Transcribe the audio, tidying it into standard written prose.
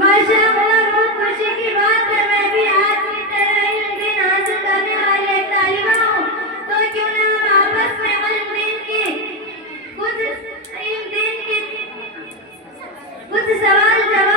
ماشاء اللہ، بہت خوشی کی بات ہے، میں بھی آج کی طرح علم دین حاصل کرنے والی ایک طالبہ ہوں، تو کیوں نہ ہم آپس میں علم دین کی کچھ سوال جواب